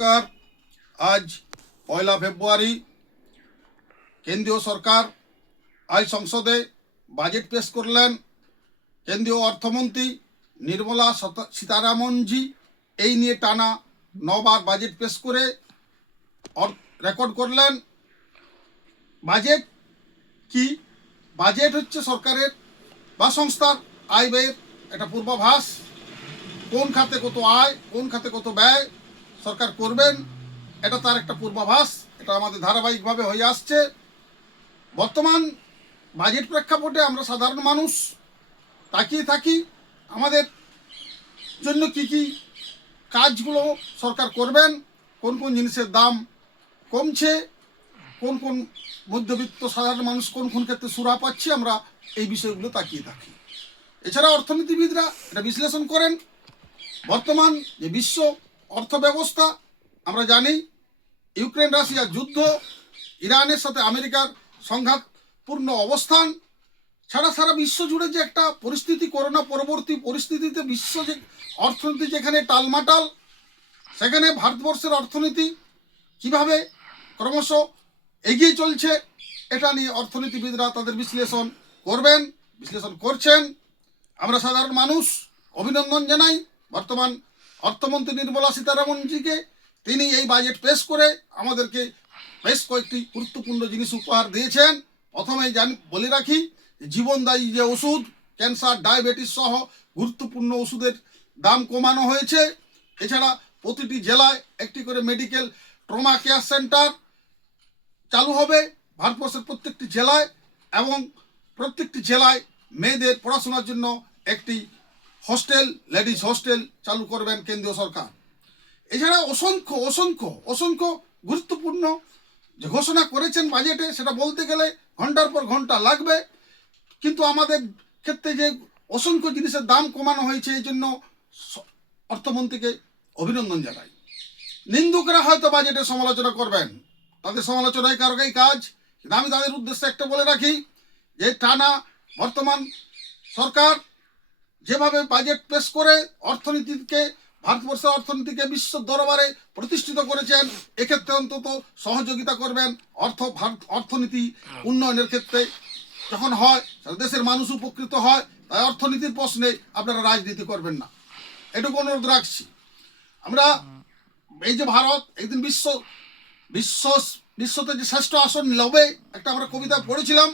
সরকার আজ 1 ফেব্রুয়ারি কেন্দ্রীয় সরকার আজ সংসদে বাজেট পেশ করলেন। কেন্দ্রীয় অর্থমন্ত্রী নির্মলা সীতারামনজি এই নিয়ে টানা 9বার বাজেট পেশ করে রেকর্ড করলেন। বাজেট কি? বাজেট হচ্ছে সরকারের বা সংস্থার আয় ব্যয়ের একটা পূর্বাভাস। কোন খাতে কত আয়, কোন খাতে কত ব্যয় সরকার করবেন, এটা তার একটা পূর্বাভাস। এটা আমাদের ধারাবাহিকভাবে হয়ে আসছে। বর্তমান বাজেট প্রেক্ষাপটে আমরা সাধারণ মানুষ তাকিয়ে থাকি আমাদের জন্য কি কি কাজগুলো সরকার করবেন, কোন কোন জিনিসের দাম কমছে, কোন কোন মধ্যবিত্ত সাধারণ মানুষ কোন কোন ক্ষেত্রে সুরা পাচ্ছে, আমরা এই বিষয়গুলো তাকিয়ে থাকি। এছাড়া অর্থনীতিবিদরা এটা বিশ্লেষণ করেন। বর্তমান যে বিশ্ব অর্থ ব্যবস্থা আমরা জানি, ইউক্রেন রাশিয়া যুদ্ধ, ইরানের সাথে আমেরিকার সংঘাতপূর্ণ অবস্থান ছাড়া সারা বিশ্ব জুড়ে যে একটা পরিস্থিতি, করোনা পরবর্তী পরিস্থিতিতে বিশ্ব যে অর্থনীতি যেখানে টালমাটাল, সেখানে ভারতবর্ষের অর্থনীতি কিভাবে ক্রমশ এগিয়ে চলছে, এটা নিয়ে অর্থনীতিবিদরা তাদের বিশ্লেষণ করছেন। আমরা সাধারণ মানুষ অভিনন্দন জানাই বর্তমান অর্থমন্ত্রী নির্মলা সীতারামনজিকে। তিনি এই বাজেট পেশ করে আমাদেরকে বেশ কয়েকটি গুরুত্বপূর্ণ জিনিস উপহার দিয়েছেন। প্রথমেই বলে রাখি, জীবনদায়ী যে ওষুধ, ক্যান্সার, ডায়াবেটিস সহ গুরুত্বপূর্ণ ওষুধের দাম কমানো হয়েছে। এছাড়া প্রতিটি জেলায় একটি করে মেডিকেল ট্রমা কেয়ার সেন্টার চালু হবে ভারতবর্ষের প্রত্যেকটি জেলায়, এবং প্রত্যেকটি জেলায় মেয়েদের পড়াশোনার জন্য একটি হস্টেল, লেডিস হস্টেল চালু করবেন কেন্দ্রীয় সরকার। এছাড়া অসংখ্য গুরুত্বপূর্ণ যে ঘোষণা করেছেন বাজেটে, সেটা বলতে গেলে ঘন্টার পর ঘন্টা লাগবে। কিন্তু আমাদের ক্ষেত্রে যে অসংখ্য জিনিসের দাম কমানো হয়েছে, এই জন্য অর্থমন্ত্রীকে অভিনন্দন জানাই। নিন্দুকরা হয়তো বাজেটের সমালোচনা করবেন, তাদের সমালোচনায় কারকেই কাজ। আমি তাদের উদ্দেশ্যে একটা বলে রাখি যে টানা বর্তমান সরকার যেভাবে বাজেট পেশ করে ভারতবর্ষের অর্থনীতিকে বিশ্ব দরবারে প্রতিষ্ঠিত করেছেন, এক্ষেত্রে অন্তত সহযোগিতা করবেন। অর্থনীতি উন্নয়নের ক্ষেত্রে যখন হয়, দেশের মানুষ উপকৃত হয়, তাই অর্থনীতির প্রশ্নে আপনারা রাজনীতি করবেন না, এটুকু অনুরোধ রাখছি। আমরা এই যে ভারত একদিন বিশ্বতে যে শ্রেষ্ঠ আসন লবে, একটা আমরা কবিতা পড়েছিলাম,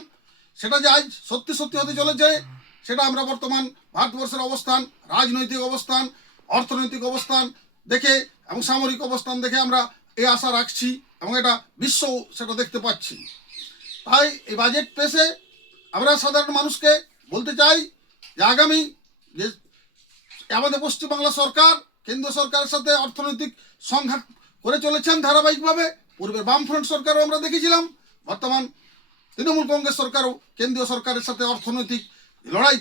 সেটা যে আজ সত্যি হতে চলেছে, সেটা আমরা বর্তমান ভারতবর্ষের অবস্থান, রাজনৈতিক অবস্থান, অর্থনৈতিক অবস্থান দেখে এবং সামরিক অবস্থান দেখে আমরা এই আশা রাখছি, এবং এটা বিশ্ব সেটা দেখতে পাচ্ছি। তাই এই বাজেট পেশে আমরা সাধারণ মানুষকে বলতে চাই যে আগামী যে আমাদের পশ্চিমবাংলা সরকার কেন্দ্র সরকারের সাথে অর্থনৈতিক সংঘাত করে চলেছেন ধারাবাহিকভাবে। পূর্বের বামফ্রন্ট সরকারও আমরা দেখেছিলাম, বর্তমান তৃণমূল কংগ্রেস সরকারও কেন্দ্রীয় সরকারের সাথে অর্থনৈতিক লড়াই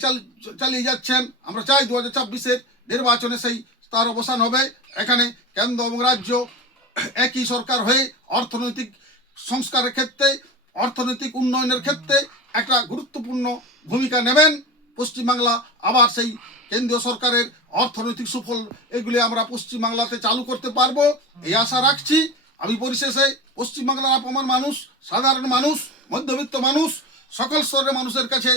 চালিয়ে যাচ্ছেন। আমরা চাই 2024-এর নির্বাচনে তার অবসান হবে। এখানে কেন্দ্র এবং রাজ্য একই সরকার হয়ে অর্থনৈতিক সংস্কারের ক্ষেত্রে, অর্থনৈতিক উন্নয়নের ক্ষেত্রে একটা গুরুত্বপূর্ণ ভূমিকা নেবেন। পশ্চিমবাংলা আবার সেই কেন্দ্রীয় সরকারের অর্থনৈতিক সুফল এগুলি আমরা পশ্চিমবাংলাতে চালু করতে পারবো, এই আশা রাখছি। আমি পরিশেষে পশ্চিমবাংলার আপামর মানুষ, সাধারণ মানুষ, মধ্যবিত্ত মানুষ, সকল স্তরের মানুষের কাছে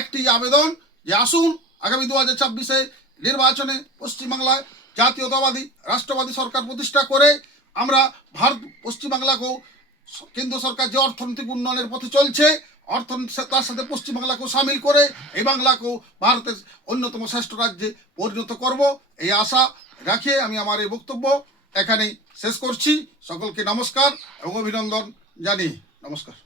একটি আবেদন যে আসুন আগামী 2024-এর নির্বাচনে পশ্চিমবাংলায় জাতীয়তাবাদী রাষ্ট্রবাদী সরকার প্রতিষ্ঠা করে আমরা পশ্চিমবাংলাকেও কেন্দ্র সরকার যে অর্থনৈতিক উন্নয়নের পথে চলছে, তার সাথে পশ্চিমবাংলাকেও সামিল করে এই বাংলাকেও ভারতের অন্যতম শ্রেষ্ঠ রাজ্যে পরিণত করব, এই আশা রাখে আমি আমার এই বক্তব্য এখানেই শেষ করছি। সকলকে নমস্কার এবং অভিনন্দন জানিয়ে নমস্কার।